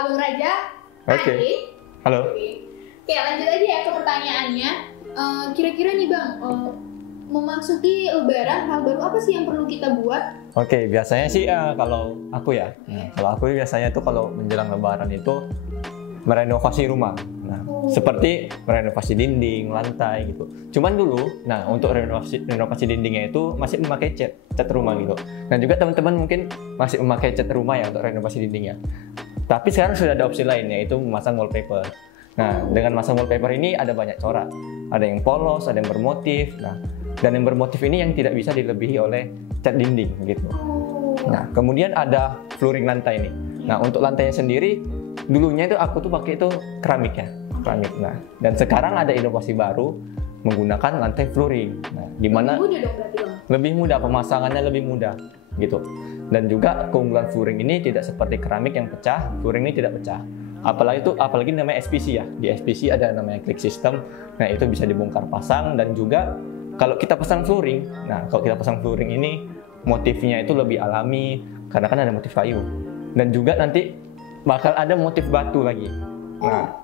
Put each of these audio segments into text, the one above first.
Abang Raja. Oke. Halo. Oke, lanjut aja ya ke pertanyaannya. Kira-kira nih Bang, memasuki Lebaran, hal baru apa sih yang perlu kita buat? Oke, biasanya sih kalau aku ya, kalau aku biasanya tuh kalau menjelang Lebaran itu merenovasi rumah. Nah, seperti merenovasi dinding, lantai gitu. Cuman dulu, nah untuk renovasi dindingnya itu masih memakai cat rumah gitu. Dan juga teman-teman mungkin masih memakai cat rumah ya untuk renovasi dindingnya. Tapi sekarang sudah ada opsi lain, yaitu memasang wallpaper. Nah, dengan masang wallpaper ini ada banyak corak. Ada yang polos, ada yang bermotif. Nah, dan yang bermotif ini yang tidak bisa dilebihi oleh cat dinding gitu. Nah, kemudian ada flooring lantai nih. Nah, untuk lantainya sendiri, dulunya itu aku tuh pakai itu keramik ya. Keramik. Nah, dan sekarang ada inovasi baru menggunakan lantai flooring. Nah, di mana Lebih mudah dong berarti Bang? lebih mudah, pemasangannya lebih mudah gitu. Dan juga keunggulan flooring ini tidak seperti keramik yang pecah, flooring ini tidak pecah. Apalagi namanya SPC ya. Di SPC ada namanya click system. Nah, itu bisa dibongkar pasang. Dan juga kalau kita pasang flooring, ini motifnya itu lebih alami karena kan ada motif kayu. Dan juga nanti bakal ada motif batu lagi. Nah,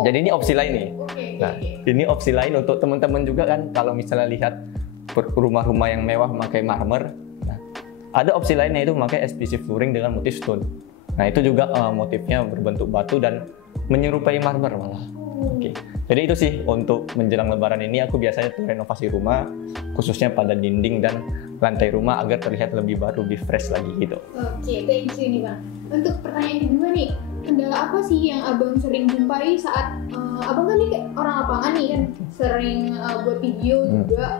jadi ini opsi lain nih. Nah, ini opsi lain untuk teman-teman juga kan, kalau misalnya lihat rumah-rumah yang mewah memakai marmer, nah, ada opsi lain yaitu memakai SPC flooring dengan motif stone. Nah, itu juga motifnya berbentuk batu dan menyerupai marmer malah. Oke. Jadi itu sih untuk menjelang Lebaran ini aku biasanya tuh renovasi rumah, khususnya pada dinding dan lantai rumah agar terlihat lebih baru, lebih fresh lagi gitu. Oke, thank you nih Bang. Untuk pertanyaan kedua nih, kendala apa sih yang Abang sering jumpai saat Abang kan nih kayak orang lapangan nih kan, sering buat video juga.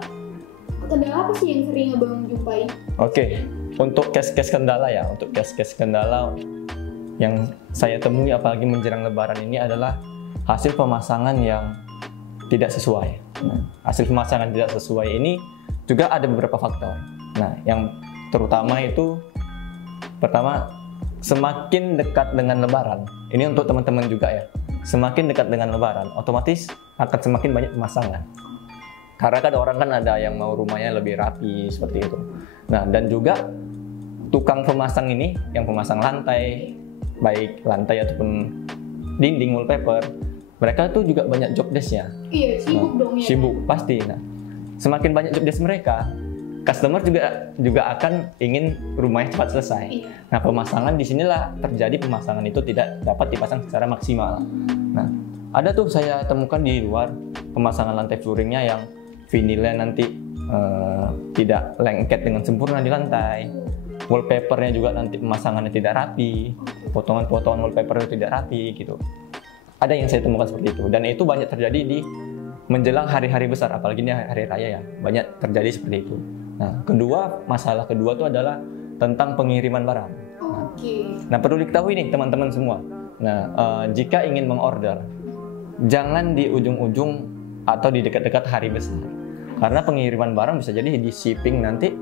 Kendala apa sih yang sering Abang jumpai? Oke, untuk case-case kendala ya, yang saya temui apalagi menjelang Lebaran ini adalah hasil pemasangan yang tidak sesuai. Nah, hasil pemasangan tidak sesuai ini juga ada beberapa faktor. Nah, yang terutama itu pertama, semakin dekat dengan Lebaran. Ini untuk teman-teman juga ya. Semakin dekat dengan Lebaran, otomatis akan semakin banyak pemasangan. Karena kan orang kan ada yang mau rumahnya lebih rapi seperti itu. Nah, dan juga tukang pemasang ini, yang pemasang lantai, baik lantai ataupun dinding wallpaper, mereka tuh juga banyak job desk-nya. Iya, sibuk dong ya. Sibuk pasti. Nah, semakin banyak job desk mereka, customer juga akan ingin rumahnya cepat selesai. Iya. Nah, pemasangan di sinilah terjadi pemasangan itu tidak dapat dipasang secara maksimal. Nah, ada tuh saya temukan di luar pemasangan lantai flooringnya yang vinilnya nanti tidak lengket dengan sempurna di lantai. Wallpapernya juga nanti pemasangannya tidak rapi, potongan-potongan wallpaper itu tidak rapi gitu. Ada yang saya temukan seperti itu, dan itu banyak terjadi di menjelang hari-hari besar, apalagi ini hari raya ya, banyak terjadi seperti itu. Nah, masalah kedua itu adalah tentang pengiriman barang. Nah, perlu diketahui nih teman-teman semua. Nah, jika ingin mengorder, jangan di ujung-ujung atau di dekat-dekat hari besar, karena pengiriman barang bisa jadi di shipping nanti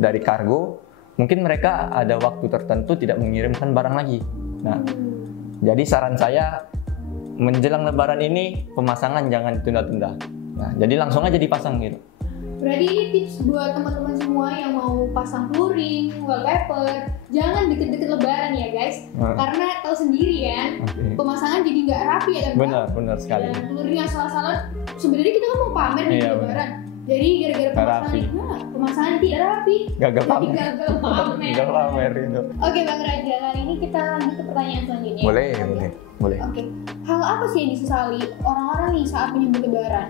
dari kargo. Mungkin mereka ada waktu tertentu tidak mengirimkan barang lagi. Nah, jadi saran saya menjelang Lebaran ini pemasangan jangan ditunda-tunda. Nah, jadi langsung aja dipasang gitu. Berarti ini tips buat teman-teman semua yang mau pasang flooring, wallpaper, jangan deket-deket Lebaran ya guys. Karena tahu sendiri kan, pemasangan jadi nggak rapi ya kan. Benar sekali. Dan flooring asal-asalan, sebenarnya kita kan mau pamer nih di Lebaran. Jadi gara-gara pemasangan tidak rapi. Gagal pamer. Gagal pamer itu. Oke Bang Raja, kali ini kita lanjut ke pertanyaan selanjutnya. Boleh. Oke. Hal apa sih yang disesali orang-orang nih saat menyambut Lebaran?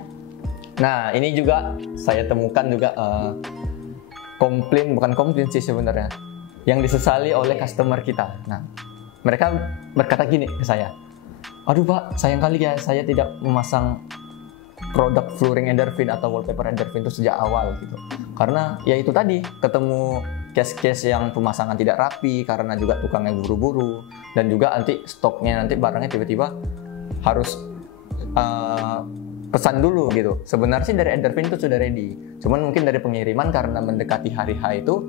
Nah, ini juga saya temukan juga bukan komplain sih sebenarnya, yang disesali oleh customer kita. Nah, mereka berkata gini ke saya, aduh Pak, sayang kali ya saya tidak memasang produk flooring Enderfin atau wallpaper Enderfin itu sejak awal gitu. Karena ya itu tadi, ketemu case-case yang pemasangan tidak rapi karena juga tukangnya buru-buru, dan juga nanti stoknya, nanti barangnya tiba-tiba harus pesan dulu gitu. Sebenarnya sih dari Enderfin itu sudah ready, cuman mungkin dari pengiriman karena mendekati hari H itu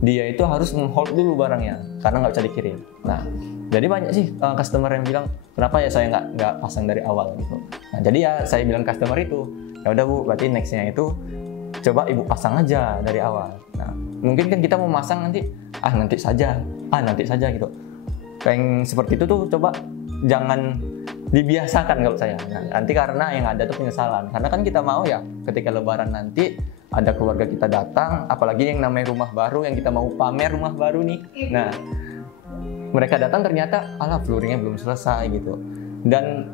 dia itu harus hold dulu barangnya karena nggak bisa dikirim. Nah, jadi banyak sih customer yang bilang, kenapa ya saya nggak pasang dari awal gitu. Nah, jadi ya saya bilang customer itu, ya udah Bu, berarti nextnya itu coba Ibu pasang aja dari awal. Nah, mungkin kan kita mau masang nanti saja gitu. yang seperti itu tuh coba jangan dibiasakan kalau saya. Nah, nanti karena yang ada tuh penyesalan. Karena kan kita mau ya ketika lebaran nanti ada keluarga kita datang, apalagi yang namanya rumah baru yang kita mau pamer rumah baru nih. Nah, mereka datang ternyata alah flooringnya belum selesai gitu. Dan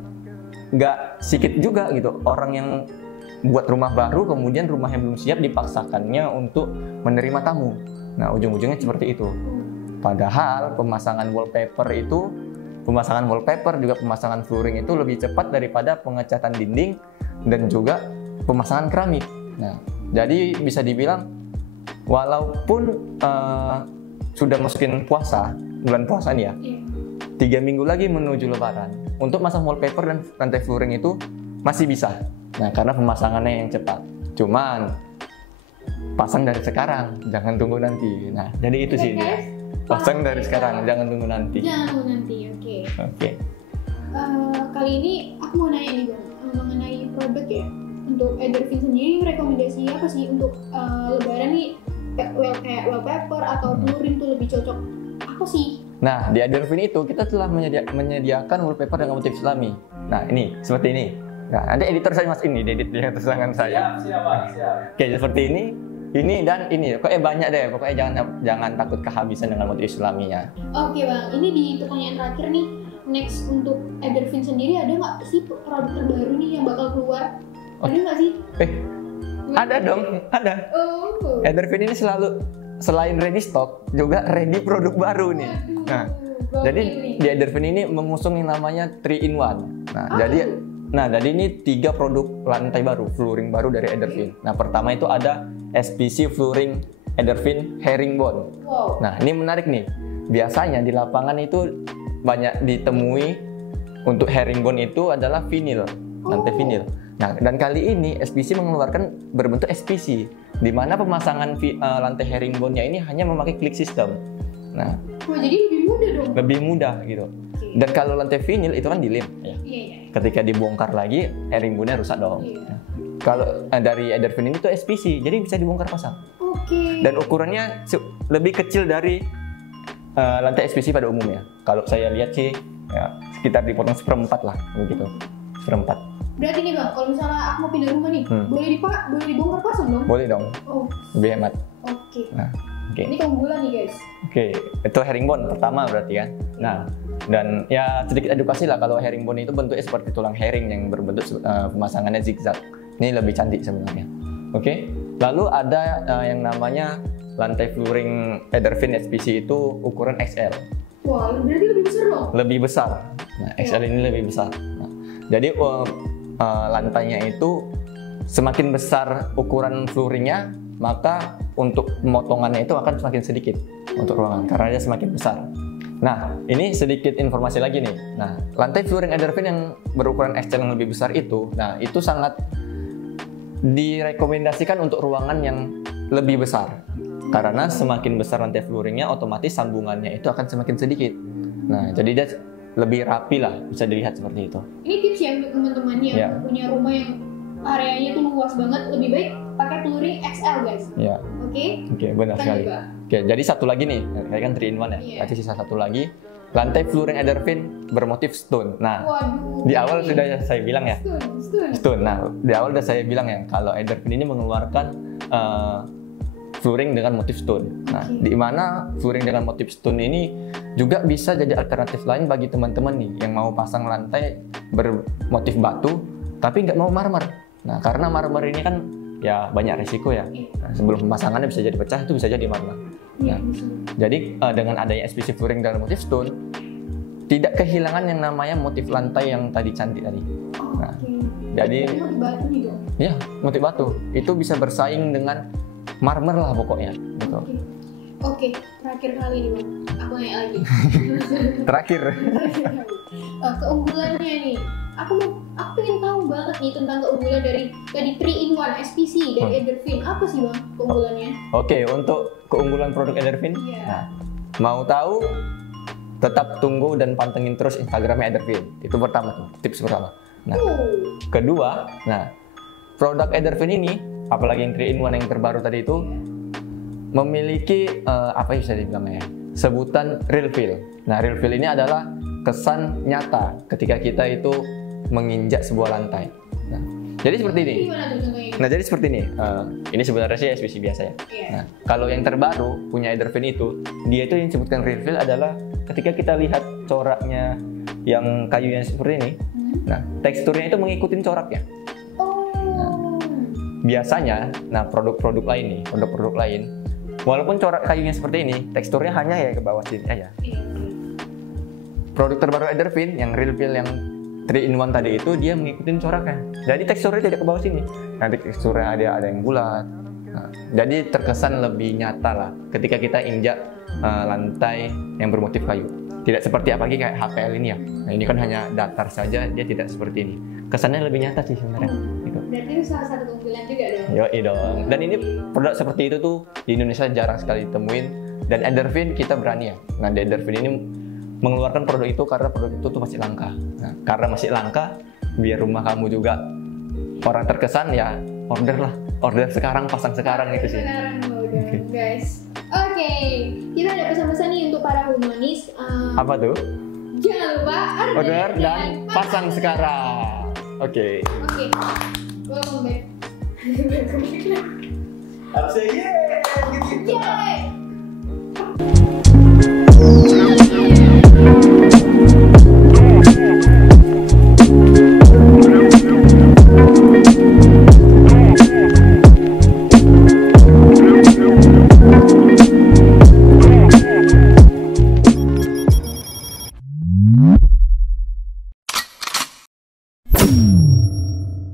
nggak sedikit juga gitu orang yang buat rumah baru kemudian rumah yang belum siap dipaksakannya untuk menerima tamu. Nah, ujung-ujungnya seperti itu. Padahal pemasangan wallpaper juga pemasangan flooring itu lebih cepat daripada pengecatan dinding dan juga pemasangan keramik. Nah, jadi bisa dibilang walaupun sudah masukin bulan puasa nih ya, 3 minggu lagi menuju lebaran, untuk masang wallpaper dan lantai flooring itu masih bisa. Nah, karena pemasangannya yang cepat. Cuman pasang dari sekarang, jangan tunggu nanti. Nah, jadi itu sih dia. Pasang dari sekarang, jangan tunggu nanti. Jangan tunggu nanti, oke. Oke. Kali ini aku mau nanya nih Bang, mengenai produk ya. Untuk Edervin sendiri rekomendasi apa sih untuk lebaran nih, kayak wallpaper atau flooring tuh lebih cocok apa sih? Nah, di Edervin itu kita telah menyediakan wallpaper dengan motif Islami. Nah, ini seperti ini. Nah, ada editor saya Mas ini, edit di atas tangan saya. Siap. Oke, seperti ini dan ini. Pokoknya banyak deh. Pokoknya jangan takut kehabisan dengan motif Islaminya. Oke Bang, ini di pertanyaan terakhir nih. Next untuk Edervin sendiri ada nggak sih produk terbaru nih yang bakal keluar? Ada nggak sih? Ada dong, ada. Oh. Edervin ini selalu selain ready stock juga ready produk baru nih. Nah, jadi di Edervin ini mengusung yang namanya 3 in 1. Nah, jadi ini 3 produk lantai baru, flooring baru dari Edervin. Nah, pertama itu ada SPC Flooring Edervin Herringbone. Wow. Nah, ini menarik nih. Biasanya di lapangan itu banyak ditemui untuk herringbone itu adalah vinil, lantai vinil. Nah, dan kali ini SPC mengeluarkan berbentuk SPC, di mana pemasangan lantai herringbone-nya ini hanya memakai klik system. Nah, jadi lebih mudah dong. Lebih mudah gitu. Dan kalau lantai vinil itu kan dilem ya. Iya. Ketika dibongkar lagi, herringbone-nya rusak dong. Iya. Kalau dari Edervin ini tuh SPC, jadi bisa dibongkar pasang. Oke. Dan ukurannya lebih kecil dari lantai SPC pada umumnya. Kalau saya lihat sih, ya, sekitar dipotong 1/4 lah, begitu. 1/4. Berarti nih Bang, kalau misalnya aku mau pindah rumah nih, boleh dibongkar pasang dong? Boleh dong. Oh. Lebih hemat. Oke. Nah, oke. Ini keunggulan nih guys. Oke, itu herringbone pertama berarti kan. Nah, dan ya sedikit edukasi lah kalau herringbone itu bentuknya seperti tulang herring yang berbentuk pemasangannya zigzag. Ini lebih cantik sebenarnya. Oke. Lalu ada yang namanya lantai flooring Edervin SPC itu ukuran XL. Wah, berarti lebih besar dong? Lebih besar. Nah, XL ini lebih besar. Nah, jadi lantainya itu semakin besar ukuran flooringnya, maka untuk pemotongannya itu akan semakin sedikit untuk ruangan karena dia semakin besar. Nah, ini sedikit informasi lagi nih. Nah, lantai flooring Edervin yang berukuran XL yang lebih besar itu, nah itu sangat direkomendasikan untuk ruangan yang lebih besar. Karena semakin besar lantai flooringnya, otomatis sambungannya itu akan semakin sedikit. Nah, jadi dia lebih rapi lah, bisa dilihat seperti itu. Ini tips ya untuk teman-teman yang punya rumah yang areanya tuh luas banget, lebih baik pakai flooring XL guys. Iya. Oke, benar sekali. Oke, jadi satu lagi nih, kayak kan 3 in 1 ya. Berarti sisa satu lagi. Lantai flooring Edervin bermotif stone. Nah, di awal sudah saya bilang ya. Stone. Nah, di awal sudah saya bilang ya, kalau Edervin ini mengeluarkan flooring dengan motif stone. Nah, di mana flooring dengan motif stone ini juga bisa jadi alternatif lain bagi teman-teman nih yang mau pasang lantai bermotif batu tapi nggak mau marmer. Nah, karena marmer ini kan ya banyak resiko ya. Nah, sebelum pemasangannya bisa jadi pecah, itu bisa jadi marmer. Nah, jadi dengan adanya SPC flooring dengan motif stone, tidak kehilangan yang namanya motif lantai yang tadi cantik tadi. Nah, jadi motif batu nih dong. Ya, motif batu itu bisa bersaing dengan marmer lah pokoknya. Gitu. Oke, terakhir kali nih Bang, aku nanya lagi. Terakhir. Keunggulannya nih, aku pengen tahu banget nih tentang keunggulan dari 3 in 1 SPC dari Edervin. Apa sih Bang keunggulannya? Oke, untuk keunggulan produk Edervin, nah, mau tahu tetap tunggu dan pantengin terus Instagramnya Edervin. Itu pertama tuh, tips pertama. Nah, kedua, nah produk Edervin ini, apalagi yang 3 in 1 yang terbaru tadi itu, memiliki apa yang bisa dibilang ya, sebutan real feel. Nah, real feel ini adalah kesan nyata ketika kita itu menginjak sebuah lantai. Nah, jadi seperti ini. Gimana tuh contohnya? Nah, jadi seperti ini. Ini sebenarnya sih SPC biasa ya. Iya. Nah, kalau yang terbaru punya Edervin itu, dia itu yang disebutkan real feel adalah ketika kita lihat coraknya yang kayu yang seperti ini. Nah, teksturnya itu mengikuti coraknya. Oh. Biasanya, nah produk-produk lain nih, produk-produk lain, walaupun corak kayunya seperti ini, teksturnya hanya ya ke bawah sini aja. Iya. Produk terbaru Edervin yang real feel yang 3-in-1 tadi itu dia mengikuti coraknya. Jadi teksturnya tidak ke bawah sini. Nanti teksturnya ada yang bulat. Nah, jadi terkesan lebih nyata lah ketika kita injak lantai yang bermotif kayu. Tidak seperti apalagi kayak HPL ini ya. Nah, ini kan hanya datar saja, dia tidak seperti ini. Kesannya lebih nyata sih sebenarnya. Gitu. Berarti itu salah satu keunggulan juga dong. Yoi dong. Dan ini produk seperti itu tuh di Indonesia jarang sekali ditemuin. Dan Edervin kita berani ya. Nah, di Edervin ini mengeluarkan produk itu karena produk itu tuh masih langka. Nah, karena masih langka, biar rumah kamu juga orang terkesan ya order sekarang, pasang sekarang gitu sih. Sekarang udah, guys. Oke, kita ada pesan-pesan nih untuk para humanis. Apa tuh? Jangan lupa Order dan pasang sekarang. Oke. Oke, welcome back. Harusnya